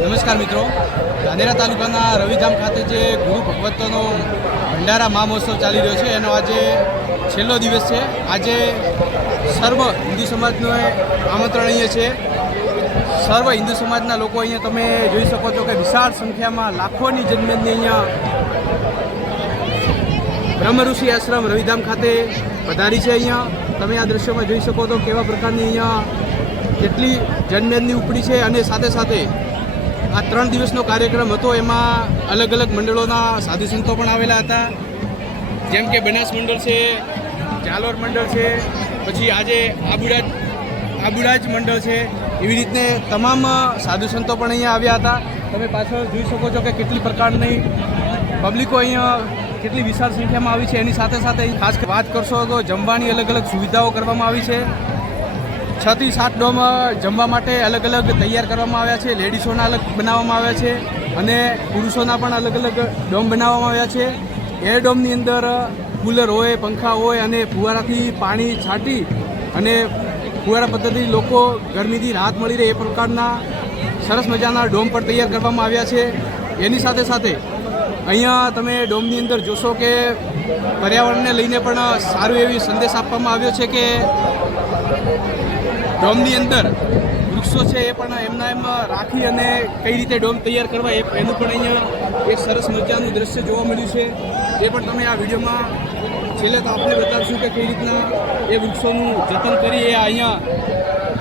નમસ્કાર મિત્રો, ધાનેરા તાલુકાના રવિધામ ખાતે જે ગુરુ ભગવતનો ભંડારા મહામહોત્સવ ચાલી રહ્યો છે એનો આજે છેલ્લો દિવસ છે। આજે સર્વ હિન્દુ સમાજનું આમંત્રણ અહીંયા છે। સર્વ હિન્દુ સમાજના લોકો અહીંયા તમે જોઈ શકો છો કે વિશાળ સંખ્યામાં લાખોની જનમેદની અહીંયા બ્રહ્મઋષિ આશ્રમ રવિધામ ખાતે પધારી છે। અહીંયા તમે આ દ્રશ્યમાં જોઈ શકો છો કેવા પ્રકારની અહીંયા કેટલી જનમેદની ઉપડી છે। અને સાથે સાથે આ 3 દિવસનો કાર્યક્રમ હતો, એમાં અલગ અલગ મંડળોના સાધુ સંતો પણ આવેલા હતા, જેમ કે બનાસ મંડળ છે, જાલોર મંડળ છે, પછી આજે આબુડાજ મંડળ છે, એવી રીતે તમામ સાધુ સંતો પણ અહીંયા આવ્યા હતા। તમે પાછળ જોઈ શકો છો કે કેટલી પ્રકારની પબ્લિકો અહીંયા કેટલી વિશાળ સંખ્યામાં આવી છે। એની સાથે સાથે ખાસ વાત કરશો તો જમવાની અલગ અલગ સુવિધાઓ કરવામાં આવી છે। 6 થી 7 ડોમ જમવા માટે અલગ અલગ તૈયાર કરવામાં આવ્યા છે। લેડીઝોના અલગ બનાવવામાં આવ્યા છે અને પુરુષોના પણ અલગ અલગ ડોમ બનાવવામાં આવ્યા છે। એ ડોમની અંદર કુલર હોય, પંખા હોય અને ફુવારાથી પાણી છાંટી અને ફુવારા પદ્ધતિ લોકો ગરમીથી રાહત મળી રહે એ પ્રકારના સરસ મજાના ડોમ પણ તૈયાર કરવામાં આવ્યા છે। એની સાથે સાથે અહીંયા તમે ડોમની અંદર જોશો કે પર્યાવરણને લઈને પણ સારો એવી સંદેશ આપવામાં આવ્યો છે કે ડોમની અંદર વૃક્ષો છે એ પણ એમના એમ રાખી અને કઈ રીતે ડોમ તૈયાર કરવા એનું પણ અહીંયા એક સરસ મજાનું દ્રશ્ય જોવા મળ્યું છે। એ પણ તમે આ વિડીયોમાં છેલ્લે તો આપણે બતાવશું કે કઈ રીતના એ વૃક્ષોનું જતન કરી એ અહીંયા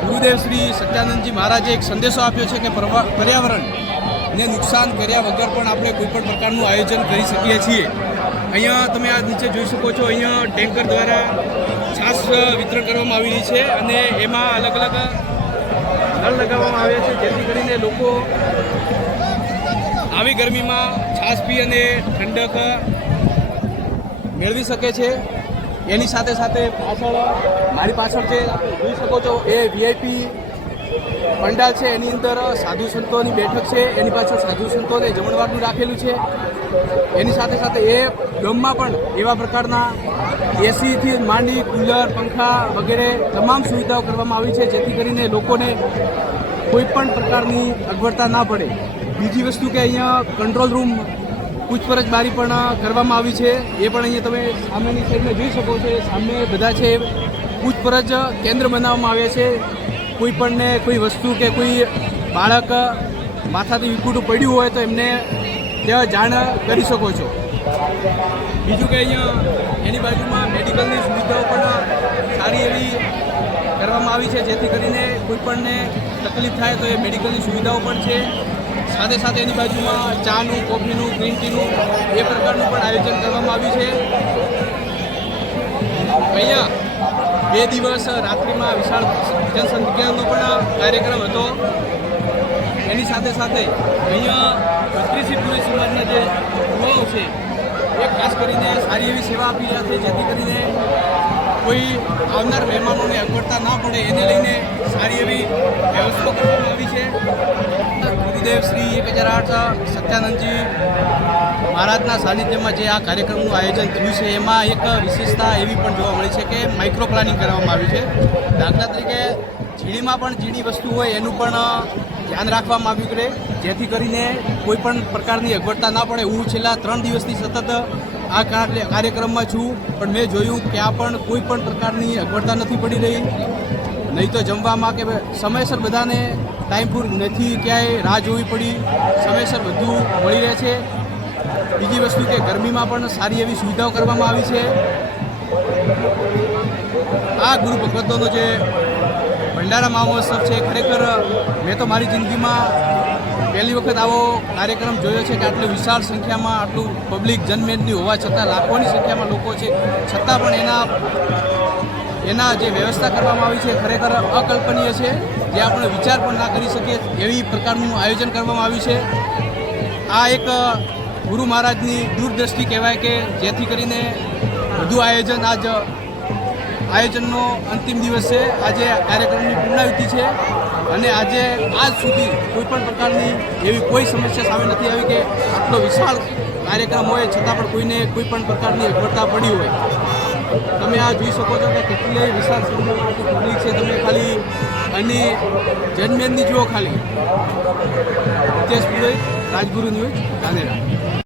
ગુરુદેવ શ્રી સચ્ચાનંદજી મહારાજે એક સંદેશો આપ્યો છે કે પર્યાવરણને નુકસાન કર્યા વગર પણ આપણે કોઈ પણ પ્રકારનું આયોજન કરી શકીએ છીએ। અહીંયા તમે આ નીચે જોઈ શકો છો, અહીંયા ટેન્કર દ્વારા છાશ વિતરણ કરવામાં આવી રહી છે અને એમાં અલગ અલગ નળ લગાવવામાં આવ્યા છે, જેથી કરીને લોકો આવી ગરમીમાં છાશ પી અને ઠંડક મેળવી શકે છે। એની સાથે સાથે મારી પાછળ જે જોઈ શકો છો એ VIP પંડાલ છે, એની અંદર સાધુ સંતોની બેઠક છે, એની પાછળ સાધુ સંતોને જમણવારનું રાખેલું છે। એની સાથે સાથે એ ડોમમાં પણ એવા પ્રકારના એસીથી માંડી કુલર, પંખા વગેરે તમામ સુવિધાઓ કરવામાં આવી છે, જેથી કરીને લોકોને કોઈ પણ પ્રકારની અગવડતા ના પડે। બીજી વસ્તુ કે અહીંયા કંટ્રોલ રૂમ પૂછપરછ બારી પણ કરવામાં આવી છે, એ પણ અહીંયા તમે સામેની સાઈડમાં જોઈ શકો છો। સામે બધા છે પૂછપરછ કેન્દ્ર બનાવવામાં આવ્યા છે। કોઈ પણને કોઈ વસ્તુ કે કોઈ બાળક માથાથી વિકુટું પડ્યું હોય તો એમને ત્યાં જાણ કરી શકો છો। બીજું કે અહીંયા એની બાજુમાં મેડિકલની સુવિધાઓ પણ સારી એવી કરવામાં આવી છે, જેથી કરીને કોઈ પણને તકલીફ થાય તો એ મેડિકલની સુવિધાઓ પણ છે। સાથે સાથે એની બાજુમાં ચાનું, કોફીનું, ગ્રીન ટીનું એ પ્રકારનું પણ આયોજન કરવામાં આવ્યું છે। અહીંયા 2 દિવસ રાત્રિમાં વિશાળ જનસંખ્યાનો પણ કાર્યક્રમ હતો। એની સાથે સાથે અહીંયા ભત્રીસીપુરી સમાજના જે યુવાઓ છે એ ખાસ કરીને સારી એવી સેવા આપી રહ્યા છે, જેથી કરીને કોઈ આવનાર મહેમાનોને અગવડતા ના પડે એને લઈને સારી એવી વ્યવસ્થા કરવામાં આવી છે। ગુરુદેવ શ્રી 1008 સચ્ચાનંદજી મહારાજના સાનિધ્યમાં જે આ કાર્યક્રમનું આયોજન થયું છે એમાં એક વિશેષતા એવી પણ જોવા મળી છે કે માઇક્રો પ્લાનિંગ કરવામાં આવ્યું છે। દાખલા તરીકે ઝીણીમાં પણ ઝીણી વસ્તુ હોય એનું પણ ધ્યાન રાખવામાં આવ્યું છે, જેથી કરીને કોઈ પણ પ્રકારની અગવડતા ના પડે। હું છેલ્લા 3 દિવસથી સતત આ કાર્યક્રમમાં છું, પણ મેં જોયું કે આ પણ કોઈ પણ પ્રકારની અગવડતા નથી પડી રહી। નહીં તો જમવામાં કે સમયસર બધાને ટાઈમ પૂર નથી ક્યાંય રાહ જોવી પડી, સમયસર બધું મળી રહે છે। બીજી વસ્તુ કે ગરમીમાં પણ સારી એવી સુવિધાઓ કરવામાં આવી છે। આ ગુરુ ભગવતનો જે ભંડારા મહોત્સવ છે, ખરેખર મેં તો મારી જિંદગીમાં પહેલી વખત આવો કાર્યક્રમ જોયો છે કે આટલી વિશાળ સંખ્યામાં આટલું પબ્લિક જનમેદની હોવા છતાં લાખોની સંખ્યામાં લોકો છે, છતાં પણ એના જે વ્યવસ્થા કરવામાં આવી છે ખરેખર અકલ્પનીય છે, જે આપણે વિચાર પણ ના કરી શકીએ એવી પ્રકારનું આયોજન કરવામાં આવ્યું છે। આ એક ગુરુ મહારાજની દૂરદ્રષ્ટિ કહેવાય કે જેથી કરીને વધુ આયોજનનો અંતિમ દિવસ છે। આજે કાર્યક્રમની પૂર્ણાહુતિ છે અને આજે આજ સુધી કોઈ પણ પ્રકારની એવી કોઈ સમસ્યા સામે નથી આવી કે આટલો વિશાળ કાર્યક્રમ હોય છતાં પણ કોઈને કોઈ પણ પ્રકારની અગવડતા પડી હોય। તમે આ જોઈ શકો છો કે કેટલી વિશાળ સંખ્યામાં પબ્લિક છે। તમે ખાલી અને જનમેદની જુઓ ખાલી। હિતેશ પુરોહિત, રાજગુરુ ન્યૂઝ, ધાનેરા.